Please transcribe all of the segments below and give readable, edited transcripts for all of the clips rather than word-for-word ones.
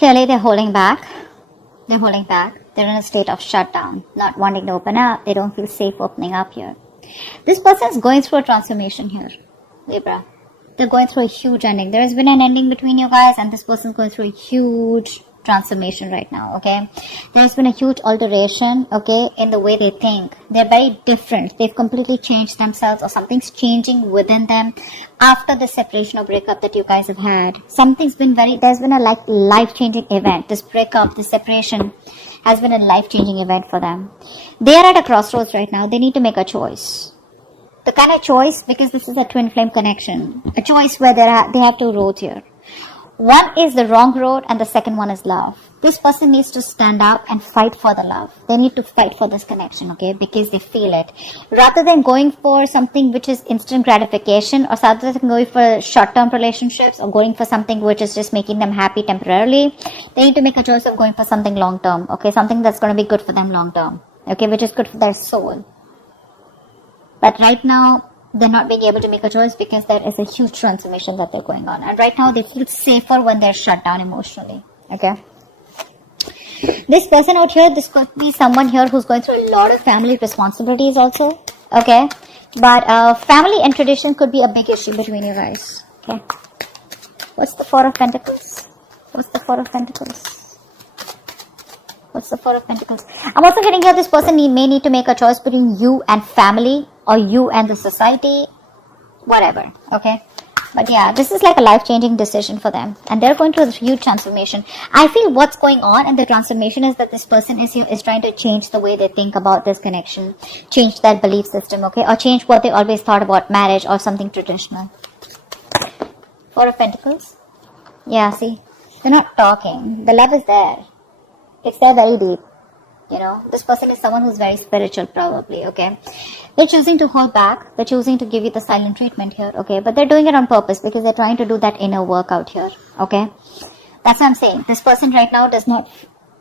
Clearly, they're holding back. They're holding back. They're in a state of shutdown, not wanting to open up. They don't feel safe opening up here. This person is going through a transformation here, Libra. They're going through a huge ending. There has been an ending between you guys, and this person is going through a huge transformation right now, okay? There's been a huge alteration, okay, in the way they think. They're very different. They've completely changed themselves, or something's changing within them after the separation or breakup that you guys have had. There's been a life-changing event. This breakup, this separation has been a life-changing event for them. They are at a crossroads right now. They need to make a choice. The kind of choice, because this is a twin flame connection, a choice where they have two roads here. One is the wrong road and the second one is love. This person needs to stand up and fight for the love. They need to fight for this connection, okay, because they feel it. Rather than going for something which is instant gratification, or rather than going for short-term relationships, or going for something which is just making them happy temporarily, they need to make a choice of going for something long-term, okay, something that's going to be good for them long-term, okay, which is good for their soul. But right now, they're not being able to make a choice because there is a huge transformation that they're going on. And right now, they feel safer when they're shut down emotionally. Okay. This person out here, this could be someone here who's going through a lot of family responsibilities also. Okay. But family and tradition could be a big issue between you guys. Okay. What's the Four of Pentacles? What's the Four of Pentacles? What's the Four of Pentacles? I'm also getting here this person may need to make a choice between you and family, or you and the society, whatever, okay? But yeah, this is like a life-changing decision for them, and they're going through a huge transformation. I feel what's going on in the transformation is that this person is trying to change the way they think about this connection, change their belief system, okay? Or change what they always thought about marriage or something traditional. Four of Pentacles. Yeah, see? They're not talking. The love is there. It's there very deep. You know, this person is someone who's very spiritual, probably, okay? They're choosing to hold back. They're choosing to give you the silent treatment here, okay? But they're doing it on purpose because they're trying to do that inner work out here, okay? That's what I'm saying. This person right now does not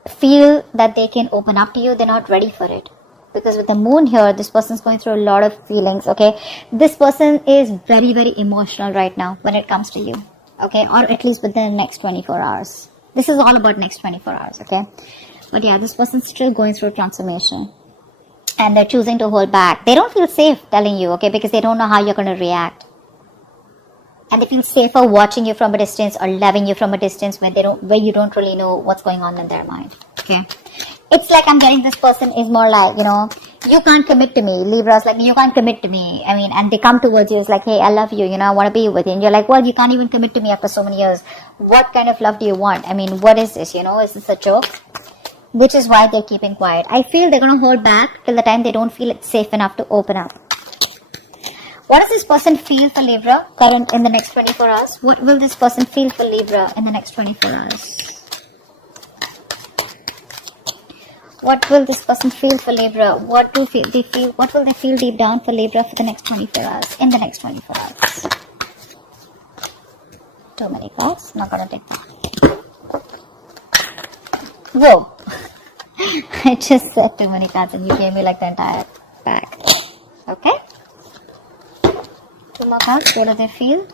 feel that they can open up to you. They're not ready for it. Because with the moon here, this person's going through a lot of feelings, okay? This person is very, very emotional right now when it comes to you, okay? Or at least within the next 24 hours. This is all about next 24 hours, okay? But yeah, this person's still going through transformation. And they're choosing to hold back. They don't feel safe telling you, okay, because they don't know how you're going to react. And they feel safer watching you from a distance or loving you from a distance where you don't really know what's going on in their mind, okay? It's like I'm getting this person is more like, you know, you can't commit to me. Libra's like, you can't commit to me. I mean, and they come towards you. It's like, hey, I love you. You know, I want to be with you. And you're like, well, you can't even commit to me after so many years. What kind of love do you want? I mean, what is this? You know, is this a joke? Which is why they're keeping quiet. I feel they're going to hold back till the time they don't feel it's safe enough to open up. What does this person feel for Libra in the next 24 hours? What will this person feel for Libra in the next 24 hours? What will this person feel for Libra? What will they feel deep down for Libra for the next 24 hours? In the next 24 hours. Too many cards. Not going to take that. Whoa. I just said too many cards and you gave me like the entire pack. Okay. Two more cards. What do they feel?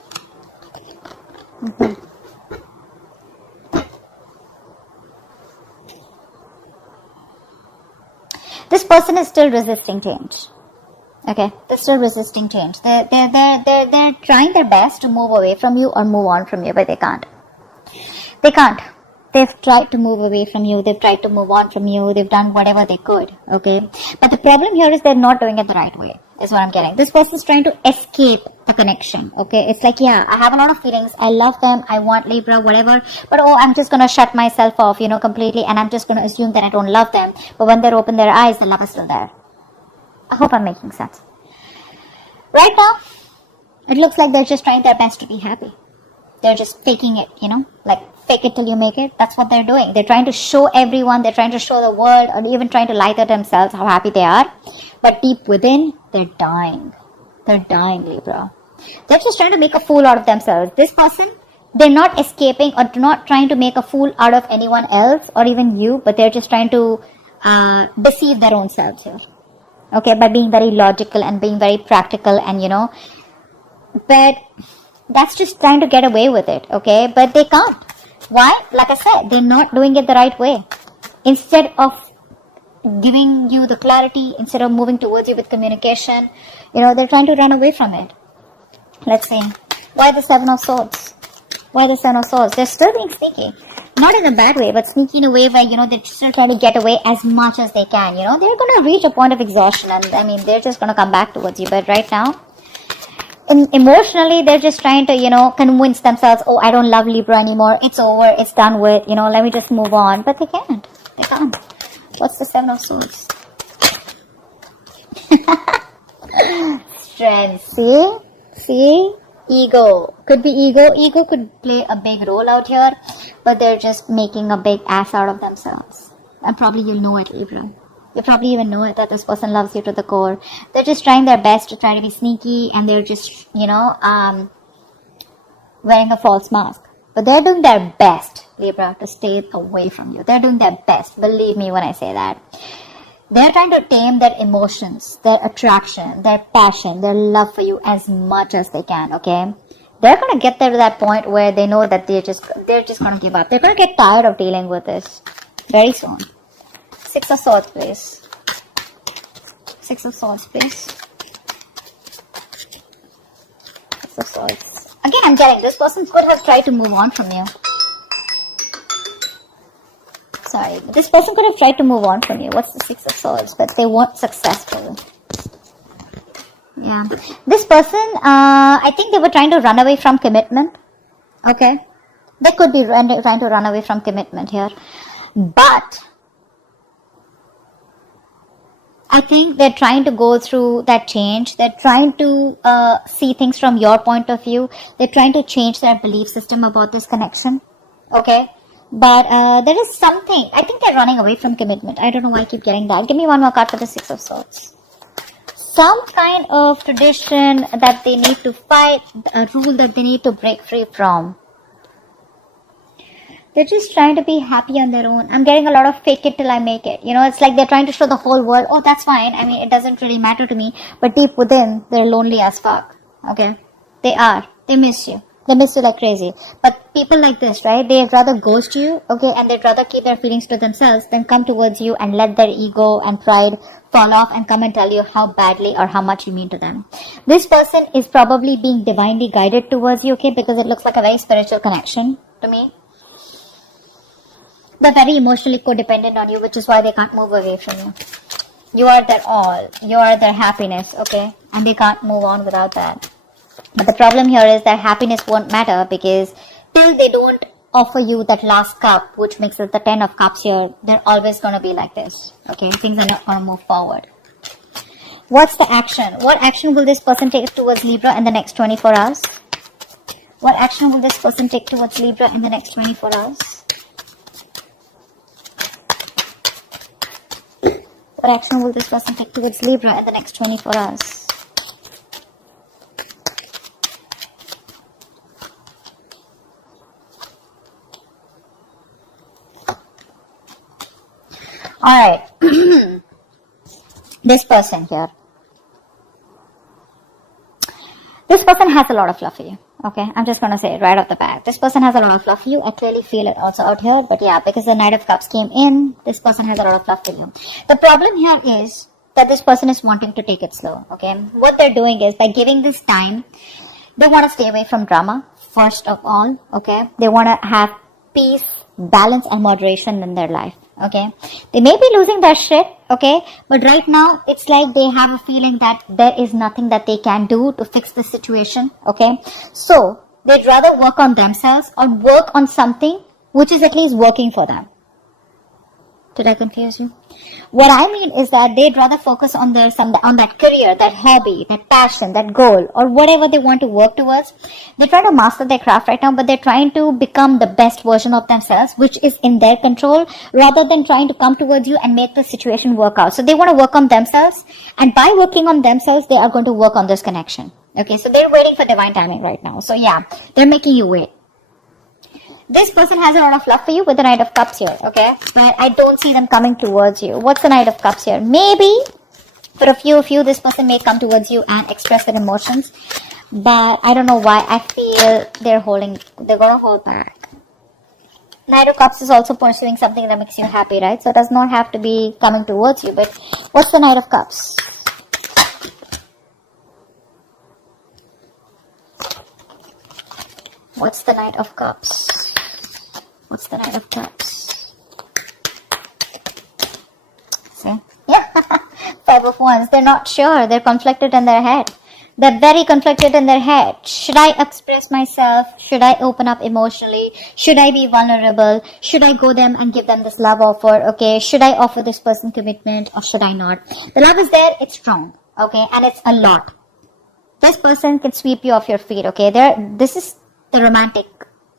This person is still resisting change. Okay, they're still resisting change. They're trying their best to move away from you or move on from you, but they can't. They can't. They've tried to move away from you. They've tried to move on from you. They've done whatever they could. Okay, but the problem here is they're not doing it the right way. Is what I'm getting. This person's trying to escape the connection. Okay, it's like, yeah, I have a lot of feelings. I love them. I want Libra, whatever. But I'm just gonna shut myself off, you know, completely, and I'm just gonna assume that I don't love them. But when they're open their eyes, the love is still there. I hope I'm making sense. Right now, it looks like they're just trying their best to be happy. They're just faking it, you know, like fake it till you make it. That's what they're doing. They're trying to show everyone. They're trying to show the world, or even trying to lie to themselves how happy they are. But deep within, they're dying. They're dying, Libra. They're just trying to make a fool out of themselves. This person, they're not escaping or not trying to make a fool out of anyone else or even you, but they're just trying to deceive their own selves here. Okay, by being very logical and being very practical and, you know, but that's just trying to get away with it, okay? But they can't. Why? Like I said, they're not doing it the right way. Instead of giving you the clarity, instead of moving towards you with communication, they're trying to run away from it. Let's see. Why the Seven of Swords? Why the Seven of Swords? They're still being sneaky. Not in a bad way, but sneaky in a way where, they're still trying to get away as much as they can. They're going to reach a point of exhaustion, and they're just going to come back towards you. But right now, emotionally, they're just trying to, convince themselves, oh, I don't love Libra anymore. It's over. It's done with. Let me just move on. But they can't. They can't. What's the Seven of Swords? Strength. See? Ego. Could be ego. Ego could play a big role out here, but they're just making a big ass out of themselves. And probably you'll know it, Libra. You probably even know it, that this person loves you to the core. They're just trying their best to try to be sneaky, and they're just, wearing a false mask. But they're doing their best, Libra, to stay away from you. They're doing their best. Believe me when I say that. They're trying to tame their emotions, their attraction, their passion, their love for you as much as they can, okay? They're going to get there to that point where they know that they're just going to give up. They're going to get tired of dealing with this very soon. Six of Swords, please. Six of Swords, please. Six of Swords. Again, I'm getting this person could have tried to move on from you. Sorry, this person could have tried to move on from you. What's the Six of Swords? But they weren't successful. Yeah. This person, I think they were trying to run away from commitment. Okay. They could be trying to run away from commitment here. But I think they're trying to go through that change. They're trying to see things from your point of view. They're trying to change their belief system about this connection. Okay. But there is something. I think they're running away from commitment. I don't know why I keep getting that. Give me one more card for the Six of Swords. Some kind of tradition that they need to fight, a rule that they need to break free from. They're just trying to be happy on their own. I'm getting a lot of fake it till I make it. It's like they're trying to show the whole world, oh, that's fine. It doesn't really matter to me. But deep within, they're lonely as fuck. Okay? They are. They miss you. They miss you like crazy. But people like this, right? They'd rather ghost you, okay? And they'd rather keep their feelings to themselves than come towards you and let their ego and pride fall off and come and tell you how badly or how much you mean to them. This person is probably being divinely guided towards you, okay? Because it looks like a very spiritual connection to me. They're very emotionally codependent on you, which is why they can't move away from you. You are their all. You are their happiness, okay? And they can't move on without that. But the problem here is that happiness won't matter, because till they don't offer you that last cup, which makes it the 10 of cups here, they're always going to be like this. Okay, things are not going to move forward. What's the action? What action will this person take towards Libra in the next 24 hours? What action will this person take towards Libra in the next 24 hours? What action will this person take towards Libra in the next 24 hours? Alright, this person here. This person has a lot of love for you. Okay, I'm just going to say it right off the bat. This person has a lot of love for you. I clearly feel it also out here. But yeah, because the Knight of Cups came in, this person has a lot of love for you. The problem here is that this person is wanting to take it slow. Okay, what they're doing is, by giving this time, they want to stay away from drama, first of all. Okay, they want to have peace, balance and moderation in their life. Okay, they may be losing their shit, okay, but right now it's like they have a feeling that there is nothing that they can do to fix the situation. Okay, so they'd rather work on themselves or work on something which is at least working for them. Did I confuse you? What I mean is that they'd rather focus on on that career, that hobby, that passion, that goal, or whatever they want to work towards. They're trying to master their craft right now, but they're trying to become the best version of themselves, which is in their control, rather than trying to come towards you and make the situation work out. So they want to work on themselves, and by working on themselves, they are going to work on this connection. Okay, so they're waiting for divine timing right now. So yeah, they're making you wait. This person has a lot of love for you with the Knight of Cups here, okay? But I don't see them coming towards you. What's the Knight of Cups here? Maybe for a few of you, this person may come towards you and express their emotions. But I don't know why. I feel they're going to hold back. Knight of Cups is also pursuing something that makes you happy, right? So it does not have to be coming towards you. But what's the Knight of Cups? What's the Knight of Cups? What's the Knight of Cups? See? Yeah. Five of Wands. They're not sure. They're conflicted in their head. They're very conflicted in their head. Should I express myself? Should I open up emotionally? Should I be vulnerable? Should I go them and give them this love offer? Okay. Should I offer this person commitment or should I not? The love is there. It's strong. Okay. And it's a lot. This person can sweep you off your feet. Okay. This is the romantic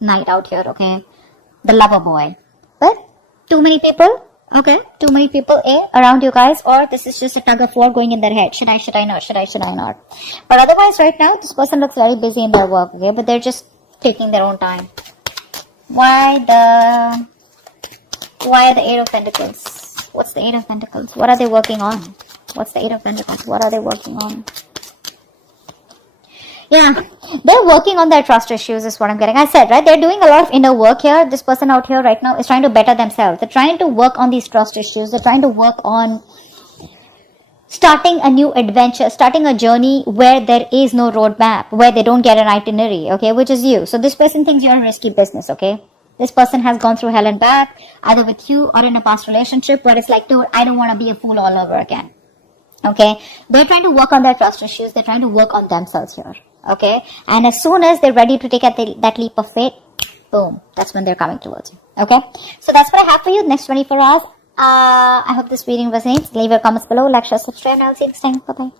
night out here. Okay. The lover boy. But too many people. Okay, too many people around you guys, or this is just a tug of war going in their head. Should I not? Should I not? But otherwise, right now, this person looks very busy in their work, okay? But they're just taking their own time. Why the Eight of Pentacles? What's the Eight of Pentacles? What are they working on? What's the Eight of Pentacles? What are they working on? Yeah, they're working on their trust issues is what I'm getting. I said, right? They're doing a lot of inner work here. This person out here right now is trying to better themselves. They're trying to work on these trust issues. They're trying to work on starting a new adventure, starting a journey where there is no roadmap, where they don't get an itinerary, okay, which is you. So this person thinks you're a risky business, okay? This person has gone through hell and back, either with you or in a past relationship where it's like, dude, I don't want to be a fool all over again. Okay? They're trying to work on their trust issues. They're trying to work on themselves here. Okay, and as soon as they're ready to take that leap of faith, boom, that's when they're coming towards you. Okay, so that's what I have for you the next 24 hours. I hope this reading resonates. Leave your comments below, like, share, subscribe, and I'll see you next time. Bye bye.